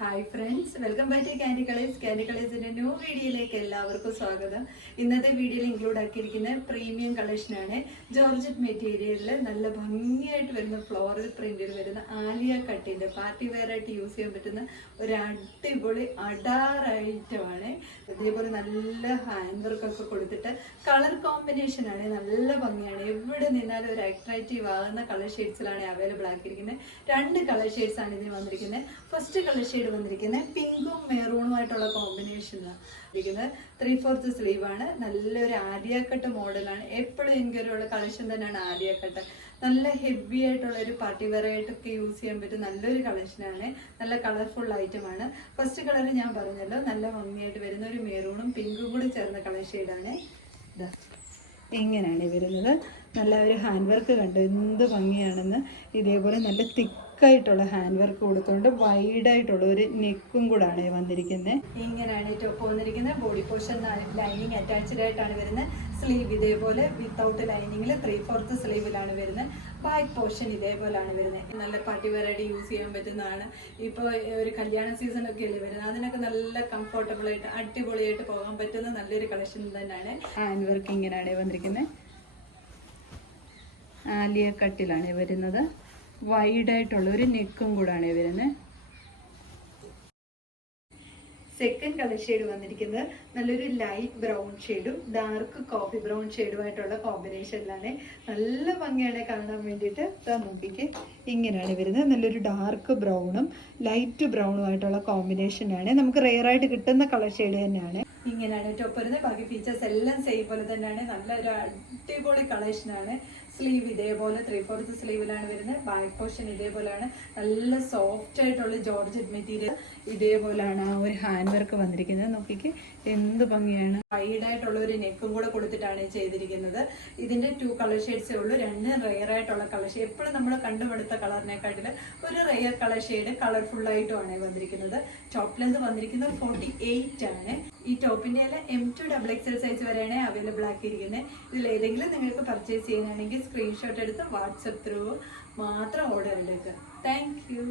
Hi friends, welcome back to candy colours. Candy കളേഴ്സിന്റെ new വീഡിയോയിലേക്ക് എല്ലാവർക്കും സ്വാഗതം. ഇന്നത്തെ വീഡിയോയിൽ ഇൻക്ലൂഡ് ആക്കിയിരിക്കുന്ന പ്രീമിയം കളക്ഷനാണ്. ജോർജറ്റ് മെറ്റീരിയലിൽ നല്ല ഭംഗിയായിട്ട് വരുന്ന ഫ്ലോറൽ പ്രിന്റിൽ വരുന്ന ആലിയ കട്ടിന്റെ പാർട്ടി വെയർ ആയിട്ട് യൂസ് ചെയ്യാൻ പറ്റുന്ന ഒരു അടിപൊളി അഡാർ ഐറ്റമാണ്. ഇതേപോലെ നല്ല ഹാൻഡ് വർക്കൊക്കെ കൊടുത്തിട്ട് കളർ കോമ്പിനേഷൻ ആണ്, നല്ല ഭംഗിയാണ്. എവിടെ നിന്നാലും ഒരു അട്രാക്റ്റീവ് ആകുന്ന കളർ ഷെയ്ഡ്സിലാണ് അവൈലബിൾ ആക്കിയിരിക്കുന്നത്. രണ്ട് കളർ ഷെയ്ഡ്സ് ആണ് ഇതിന് വന്നിരിക്കുന്നത്. ഫസ്റ്റ് കളർ ഷെയ്ഡ് വന്നിരിക്കുന്നത് പിങ്കും മെറൂണുമായിട്ടുള്ള കോമ്പിനേഷനാണ് ഇരിക്കുന്നത്. 3/4 സ്ലീവ് ആണ്. നല്ലൊരു ആലിയ കട്ട് മോഡലാണ്. എപ്പോഴും എനിക്കൊരു കളക്ഷൻ തന്നെയാണ് ആലിയ കട്ട്. നല്ല ഹെവി ആയിട്ടുള്ള ഒരു പാർട്ടി വെയർ ആയിട്ടൊക്കെ യൂസ് ചെയ്യാൻ പറ്റും നല്ലൊരു കളക്ഷനാണ്. നല്ല കളർഫുൾ ഐറ്റമാണ്. ഫസ്റ്റ് കളർ ഞാൻ പറഞ്ഞല്ലോ, നല്ല ഭംഗിയായിട്ട് വരുന്ന ഒരു മെറൂണും പിങ്കും കൂടി ചേർന്ന കളർ ഷെയ്ഡാണ്. ഇതാ ഇങ്ങനെയാണ് വരുന്നത്. നല്ല ഒരു ഹാൻഡ് വർക്ക് കണ്ടു എന്ത് ഭംഗിയാണെന്ന്. ഇതേപോലെ നല്ല തിക്കായിട്ടുള്ള ഹാൻഡ് വർക്ക് കൊടുത്തുകൊണ്ട് വൈഡായിട്ടുള്ള ഒരു നെക്കും കൂടാണ് വന്നിരിക്കുന്നത്. ഇങ്ങനെയാണ് ഈ ടോപ്പ് വന്നിരിക്കുന്നത്. ബോഡി പോർഷൻ ലൈനിങ് അറ്റാച്ച്ഡ് ആയിട്ടാണ് വരുന്നത്. സ്ലീവ് ഇതേപോലെ വിത്തൗട്ട് ലൈനിങ്ങിൽ 3/4 സ്ലീവിലാണ് വരുന്നത്. ബാക്ക് പോർഷൻ ഇതേപോലെയാണ് വരുന്നത്. നല്ല പാർട്ടി വെയർ ആയിട്ട് യൂസ് ചെയ്യാൻ പറ്റുന്നതാണ്. ഇപ്പോൾ ഒരു കല്യാണ സീസൺ ഒക്കെ അല്ലേ വരുന്നത്, അതിനൊക്കെ നല്ല കംഫർട്ടബിൾ ആയിട്ട് അടിപൊളിയായിട്ട് പോകാൻ പറ്റുന്ന നല്ലൊരു കളക്ഷൻ തന്നെയാണ്. ഹാൻഡ് വർക്ക് ഇങ്ങനെയാണ് വന്നിരിക്കുന്നത്. ആലിയ കട്ടിലാണ് വരുന്നത്. വൈഡായിട്ടുള്ള ഒരു നെക്കും കൂടാണ് വരുന്നത്. സെക്കൻഡ് കളർ ഷെയ്ഡ് വന്നിരിക്കുന്നത് നല്ലൊരു ലൈറ്റ് ബ്രൗൺ ഷെയ്ഡും ഡാർക്ക് കോഫി ബ്രൗൺ ഷെയ്ഡുമായിട്ടുള്ള കോമ്പിനേഷനിലാണ്. നല്ല ഭംഗിയാണ് കാണാൻ വേണ്ടിയിട്ട്. നോക്കിക്ക് ഇങ്ങനെയാണ് വരുന്നത്. നല്ലൊരു ഡാർക്ക് ബ്രൗണും ലൈറ്റ് ബ്രൗണുമായിട്ടുള്ള കോമ്പിനേഷനാണ്. നമുക്ക് റെയർ ആയിട്ട് കിട്ടുന്ന കളർ ഷെയ്ഡ് തന്നെയാണ്. ഇങ്ങനെയാണ് ടോപ്പ് വരുന്നത്. ബാക്കി ഫീച്ചേഴ്സ് എല്ലാം സെയിം പോലെ തന്നെയാണ്. നല്ലൊരു അടിപൊളി കളക്ഷനാണ്. സ്ലീവ് ഇതേപോലെ 3/4 സ്ലീവിലാണ് വരുന്നത്. ബാക്ക് പോർഷൻ ഇതേപോലെയാണ്. നല്ല സോഫ്റ്റ് ആയിട്ടുള്ള ജോർജറ്റ് മെറ്റീരിയൽ ഇതേപോലെയാണ് ആ ഒരു ഹാൻഡ് വർക്ക് വന്നിരിക്കുന്നത്. നോക്കിക്ക് എന്ത് ഭംഗിയാണ്. വൈഡായിട്ടുള്ള ഒരു നെക്കും കൂടെ കൊടുത്തിട്ടാണ് ചെയ്തിരിക്കുന്നത്. ഇതിന്റെ 2 കളർ ഷെയ്ഡ്സേ ഉള്ളൂ. 2 റെയർ ആയിട്ടുള്ള കളർ ഷെയ്ഡ്. എപ്പോഴും നമ്മൾ കണ്ടുപടുത്ത കളറിനെക്കാട്ടിൽ ഒരു റെയർ കളർ ഷെയ്ഡ് കളർഫുൾ ആയിട്ടുമാണ് വന്നിരിക്കുന്നത്. ടോപ്പ് ലെന്ത് വന്നിരിക്കുന്നത് 48 ആണ്. ഈ ടോപ്പിന്റെ എല്ലാം M2 XXL സൈസ് വരെയാണ് അവൈലബിൾ ആക്കിയിരിക്കുന്നത്. ഇതിൽ ഏതെങ്കിലും നിങ്ങൾക്ക് പർച്ചേസ് ചെയ്യാനാണെങ്കിൽ സ്ക്രീൻഷോട്ട് എടുത്ത് വാട്സപ്പ് ത്രൂ മാത്രം ഓർഡർ എടുക്കുക. Thank you.